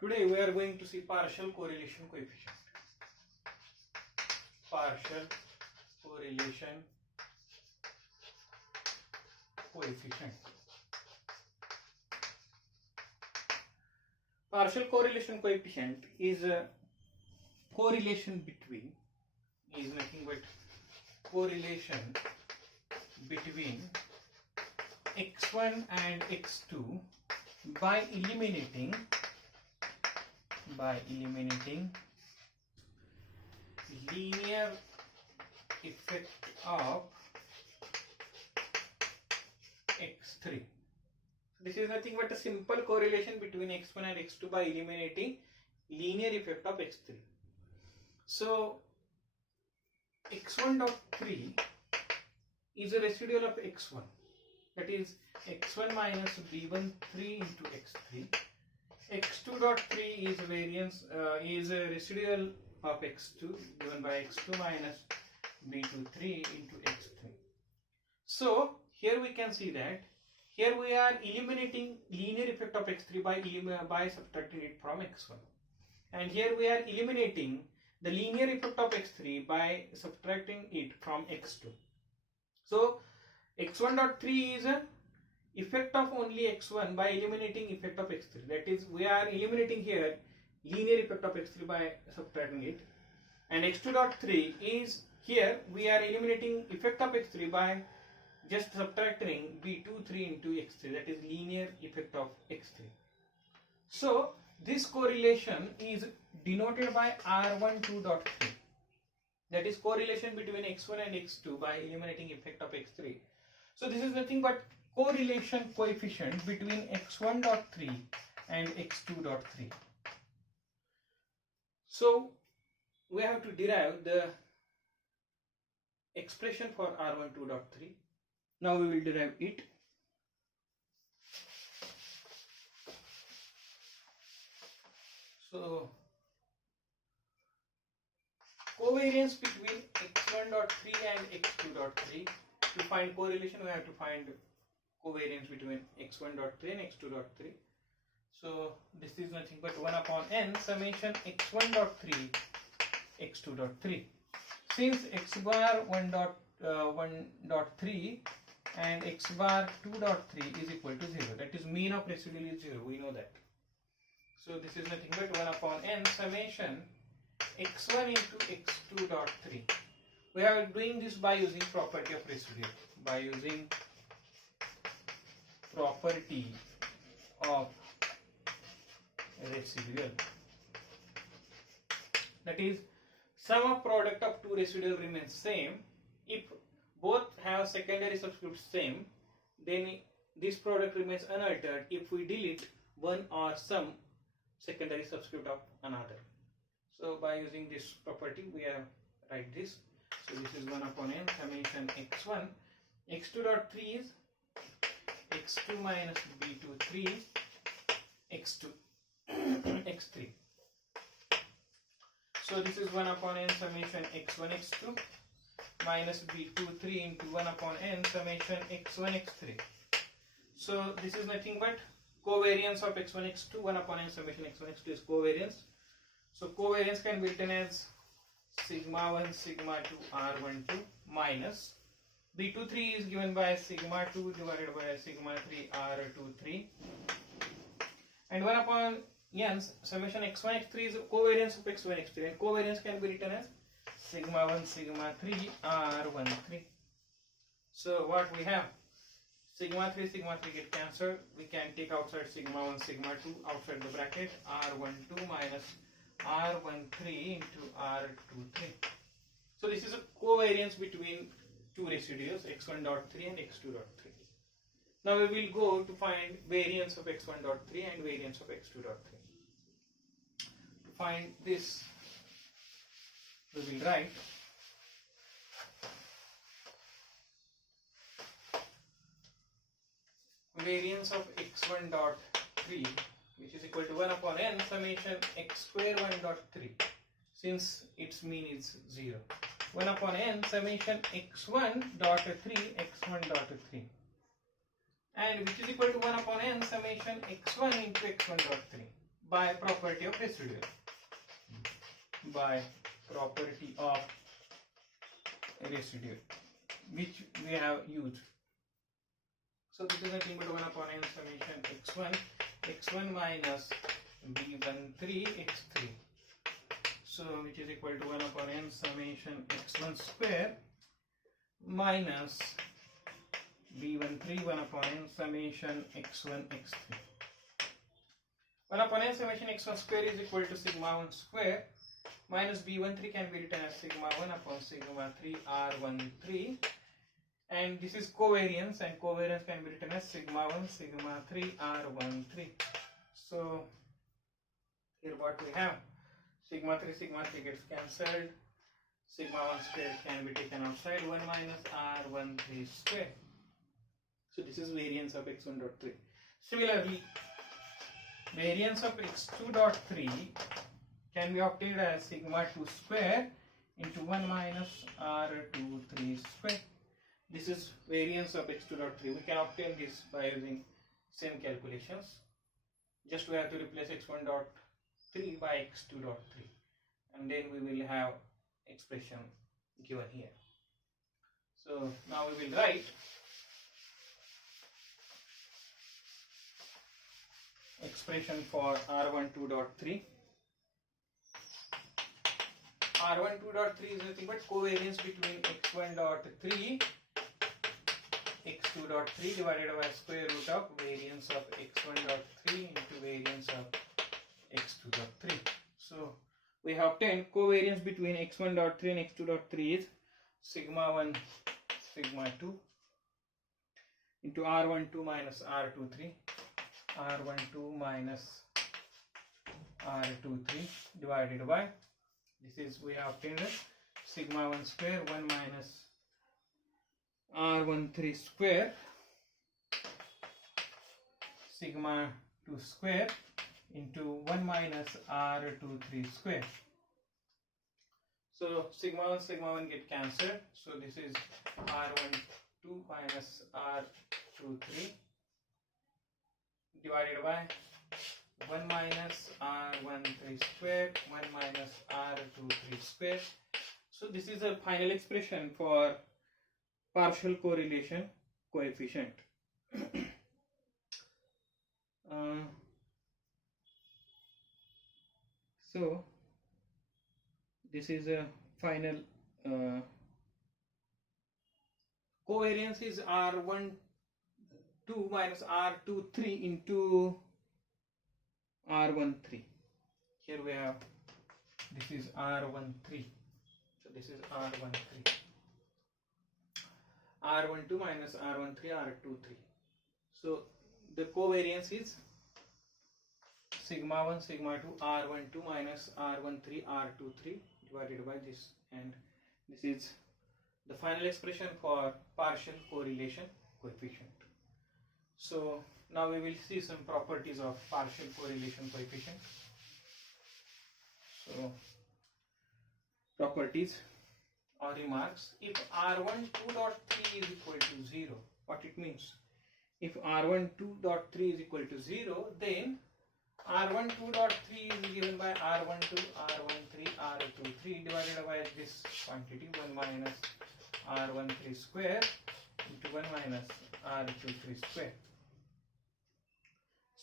Today we are going to see partial correlation coefficient. Partial correlation coefficient. Partial correlation coefficient is a correlation between, is nothing but correlation between x1 and x2 by eliminating linear effect of x3. This is nothing but a simple correlation between x1 and x2 by eliminating linear effect of x3. So x1 dot 3 is a residual of x1, that is x1 minus b1 3 into x3. x2 dot 3 is variance, is a residual of x2 given by x2 minus b2 3 into x3. So here we can see that here we are eliminating linear effect of x3 by subtracting it from x1, and here we are eliminating the linear effect of x3 by subtracting it from x2. So x1 dot 3 is a effect of only x1 by eliminating effect of x3, that is we are eliminating here linear effect of x3 by subtracting it, and x2 dot 3 is here we are eliminating effect of x3 by just subtracting b2 3 into x3, that is linear effect of x3. So this correlation is denoted by r12 dot 3, that is correlation between x1 and x2 by eliminating effect of x3. So this is nothing but correlation coefficient between x1 dot 3 and x2 dot 3. So we have to derive the expression for r12 dot 3. Now we will derive it. So covariance between x1 dot 3 and x2 dot 3. To find correlation, we have to find covariance between x1 dot 3 and x2 dot 3. So this is nothing but 1 upon n summation x1 dot 3 x2 dot 3. Since x bar 1 dot 3 and x bar 2 dot 3 is equal to 0, that is mean of residual is 0, we know that. So this is nothing but 1 upon n summation x1 into x2 dot 3. We are doing this by using property of residual, by using property of residual, that is sum of product of two residual remains same. If both have secondary subscript same, then this product remains unaltered if we delete one or some secondary subscript of another. So by using this property we have write this. So this is 1 upon n summation x1 x2 dot 3 is x2 minus b2 3 x2 x3. So this is 1 upon n summation x1 x2 minus b2 3 into 1 upon n summation x1 x3. So this is nothing but covariance of x1 x2. 1 upon n summation x1 x2 is covariance. So covariance can be written as sigma 1 sigma 2 r12 minus b2 3 is given by sigma 2 divided by sigma 3 r23, and 1 upon n summation x1 x3 is covariance of x1 x3, and covariance can be written as sigma 1 sigma 3 r13. So what we have, sigma 3 get cancelled, we can take outside sigma 1 sigma 2 outside the bracket, r12 minus r13 into r23. So this is a covariance between two residuals x1 dot 3 and x2 dot 3. Now we will go to find variance of x1 dot 3 and variance of x2 dot 3. To find this, we will write variance of x1 dot 3, which is equal to 1 upon n summation x square 1 dot 3, since its mean is 0. 1 upon n summation x1 dot 3 x1 dot 3, and which is equal to 1 upon n summation x1 into x1 dot 3 by property of residual. By property of residual, which we have used. So this is nothing but 1 upon n summation x1 minus b13 x3. So which is equal to 1 upon n summation x1 square minus b13 1 upon n summation x1 x3. 1 upon n summation x1 square is equal to sigma 1 square minus b13 can be written as sigma 1 upon sigma 3 r13, and this is covariance, and covariance can be written as sigma 1 sigma 3 r13. So here what we have, sigma 3 gets cancelled, sigma 1 square can be taken outside, 1 minus r13 square. So this is variance of x1 dot 3. Similarly, variance of x2 dot 3 can be obtained as sigma 2 square into 1 minus r23 square. This is variance of x2 dot 3. We can obtain this by using same calculations. Just we have to replace x1 dot 3 by x2 dot 3, and then we will have expression given here. So now we will write expression for r12.3. r12.3 is nothing but covariance between x1.3 x2.3 divided by square root of variance of x1.3 into variance of x2.3. So we have obtained covariance between x1.3 and x2.3 is sigma 1 sigma 2 into r12 minus r23 r12 minus r23 divided by, this is we have obtained sigma 1 square 1 minus r13 square sigma 2 square into 1 minus r23 square. So sigma 1 get cancelled, so this is r12 minus r23 divided by 1 minus r13 square 1 minus r23 square. So this is a final expression for partial correlation coefficient. So this is a final covariance is r12 minus r23 into r13. Here we have, this is r13, so this is r13, r12 minus r13 r23. So the covariance is sigma 1 sigma 2 r12 minus r13 r23 divided by this, and this is the final expression for partial correlation coefficient. So now we will see some properties of partial correlation coefficient. So properties or remarks: if r12.3 is equal to 0, what it means? If r12.3 is equal to 0, then r12.3 is given by r12, r13, r23 divided by this quantity 1 minus r13 square into 1 minus r23 square.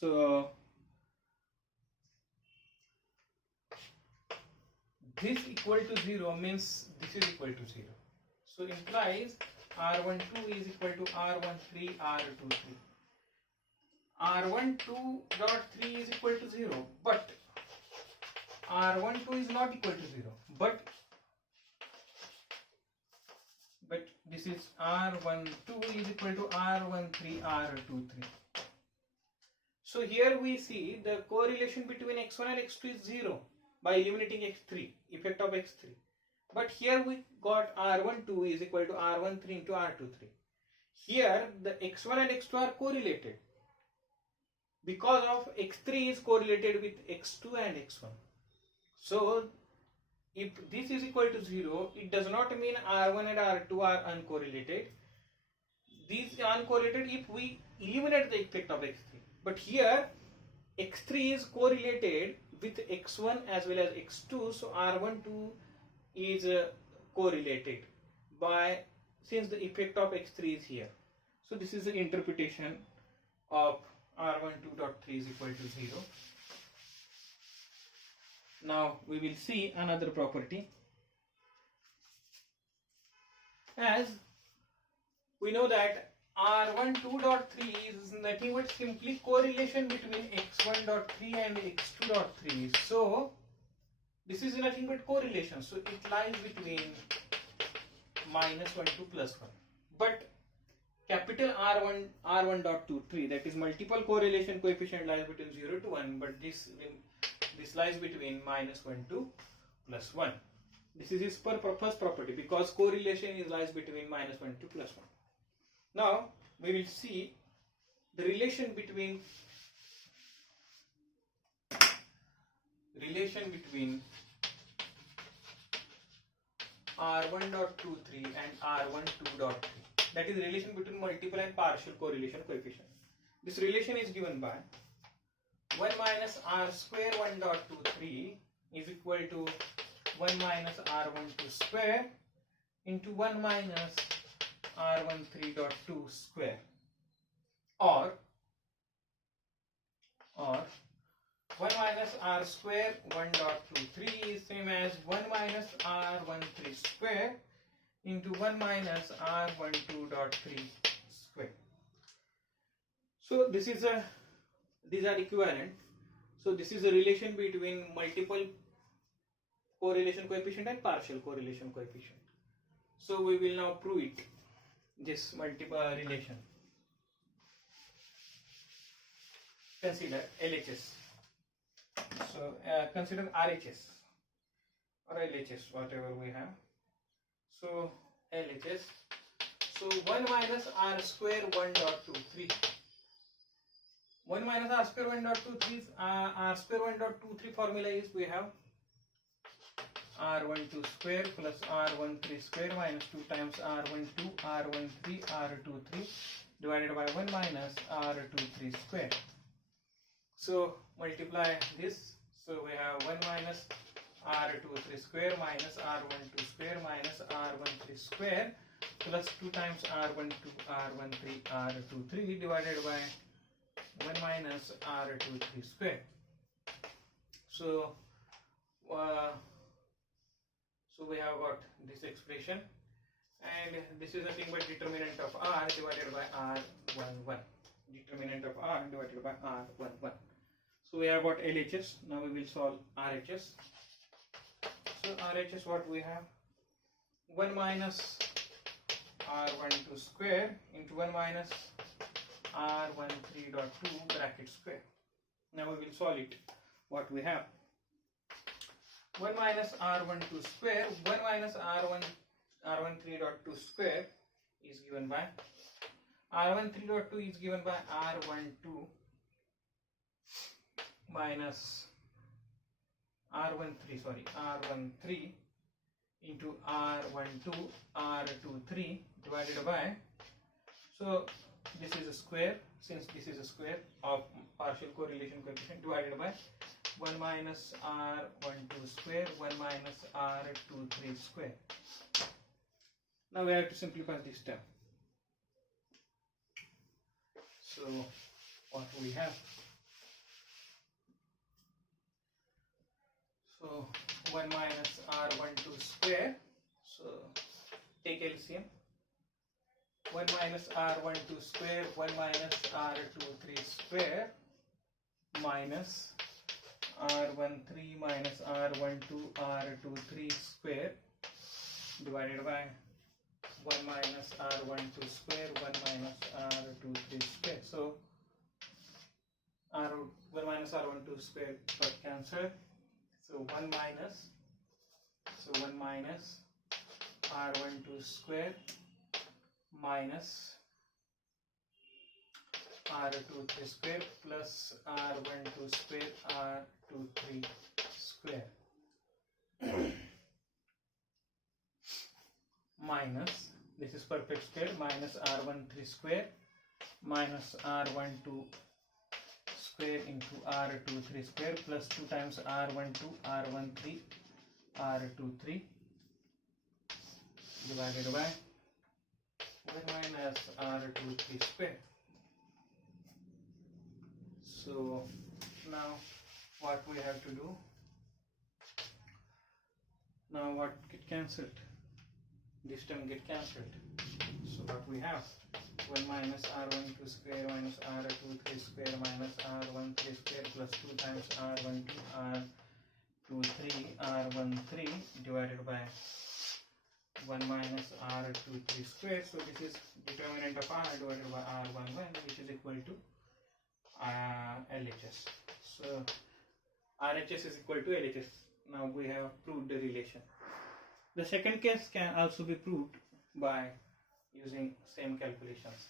So this equal to 0 means this is equal to 0. So implies r12 is equal to r13, r23. r12.3 is equal to 0, but r12 is not equal to 0. But this is r12 is equal to r13, r23. So here we see the correlation between x1 and x2 is 0 by eliminating x3, effect of x3. But here we got r12 is equal to r13 into r23. Here the x1 and x2 are correlated because of x3 is correlated with x2 and x1. So if this is equal to 0, it does not mean r1 and r2 are uncorrelated. These are uncorrelated if we eliminate the effect of x3. But here x3 is correlated with x1 as well as x2, so R12 is correlated by, since the effect of x3 is here. So this is the interpretation of R12.3 is equal to 0. Now we will see another property. As we know that R12.3 is nothing but simply correlation between x1.3 and x2.3. So this is nothing but correlation. So it lies between -1 to +1. But capital R1.23, that is multiple correlation coefficient, lies between 0 to 1. But this lies between -1 to +1. This is his first property, because correlation lies between -1 to +1. Now we will see the relation between R1.23 and R12.3. That is relation between multiple and partial correlation coefficient. This relation is given by 1 minus R square 1.23 is equal to 1 minus R12 square into 1 minus R13.2 square, or 1 minus R square 1.23 is same as 1 minus R13 square into 1 minus R12.3 square. So these are equivalent. So this is a relation between multiple correlation coefficient and partial correlation coefficient. So we will now prove it, this multiple relation. Consider LHS. So consider RHS or LHS, whatever we have. So LHS. So 1 minus R square 1.23. 1 minus R square 1.23 is R square 1.23 formula is, we have R12 square plus R13 square minus 2 times R12, R13, R23 divided by 1 minus R23 square. So multiply this. So we have 1 minus R23 square minus R12 square minus R13 square plus 2 times R12, R13, R23 divided by 1 minus R23 square. So we have got this expression, and this is nothing but determinant of R divided by R11. Determinant of R divided by R11. So we have got LHS. Now we will solve RHS. So RHS, what we have? 1 minus R12 square into 1 minus R13.2 bracket square. Now we will solve it. What we have? 1 minus R12 square, 1 minus R13.2 square is given by R13.2 is given by R12 minus R13 into R12 R23 divided by, so this is a square, since this is a square of partial correlation coefficient, divided by 1 minus R12 square, 1 minus R23 square. Now we have to simplify this term. So what we have? So 1 minus R12 square. So take LCM. 1 minus R12 square, 1 minus R23 square minus R13 minus R12 R23 square divided by 1 minus R12 square, 1 minus R23 square. So 1 minus R12 square got cancelled. So 1 minus R12 square minus R23 square plus R12 square R23 square minus, this is perfect square, minus R13 square minus R12 square into r23 square plus 2 times r12 r13 r23 divided by 1 minus r23 square. So now what we have to do, now what get cancelled, this term get cancelled, so what we have, 1 minus r12 square minus r23 square minus r13 square plus 2 times r12 r23 r13 divided by 1 minus r23 square. So this is determinant of r divided by r11, which is equal to LHS. So RHS is equal to LHS. Now we have proved the relation. The second case can also be proved by using same calculations.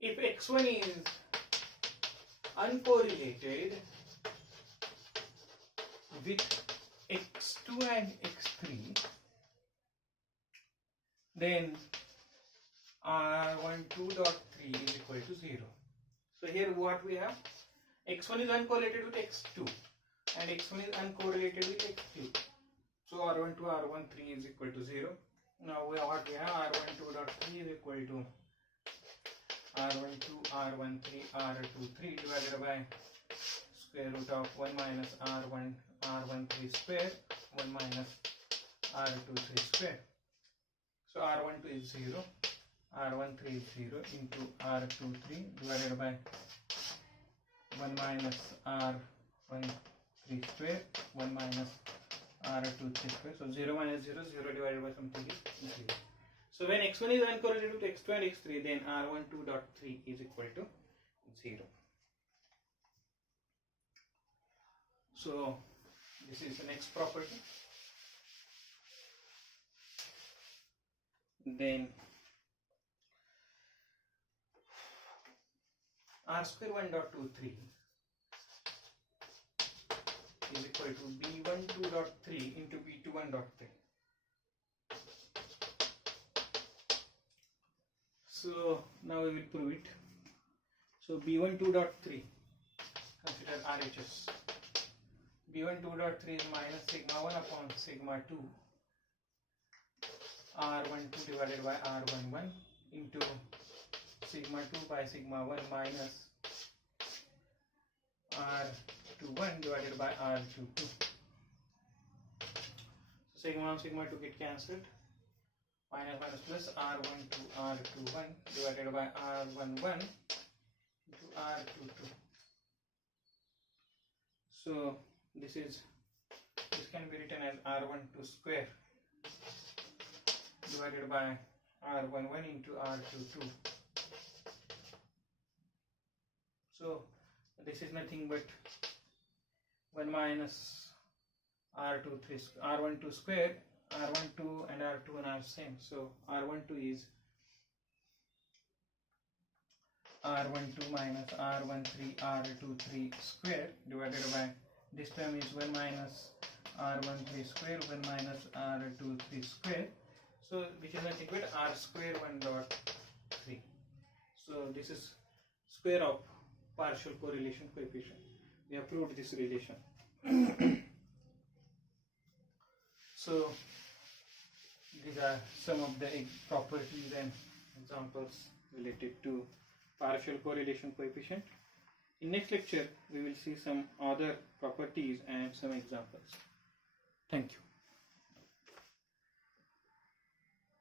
If x1 is uncorrelated with x2 and x3, then r12.3 is equal to 0. So here what we have, x1 is uncorrelated with x2 and x1 is uncorrelated with x2. So r12 r13 is equal to 0. Now what we have, r12.3 is equal to r12 r13 r23 divided by square root of 1 minus r13 square 1 minus r23 square. So r12 is 0, r13 is 0 into r23 divided by 1 minus r13 square 1 minus r23 square. So 0 minus 0, 0 divided by something is 0. So when x1 is uncorrelated with x2 and x3, then r12.3 is equal to 0. So this is the next property. Then r square 1.23 is equal to b12.3 into b21.3. So now we will prove it. So b12.3, consider RHS. b12.3 is minus sigma 1 upon sigma 2 r12 divided by r11 into sigma 2 by sigma 1 minus r21 divided by r22. So sigma 1 sigma 2 get cancelled, minus minus plus r12 r21 divided by r11 into r22. So this can be written as r12 square divided by r11 into r22. So this is nothing but 1 minus r12 square. R12 and R21 are same, so R12 is R12 minus R13 R23 square divided by, this term is 1 minus R13 square 1 minus R23 square, so which is nothing but R square 1.3. So this is square of partial correlation coefficient. We have proved this relation. So these are some of the properties and examples related to partial correlation coefficient. In next lecture, we will see some other properties and some examples. Thank you.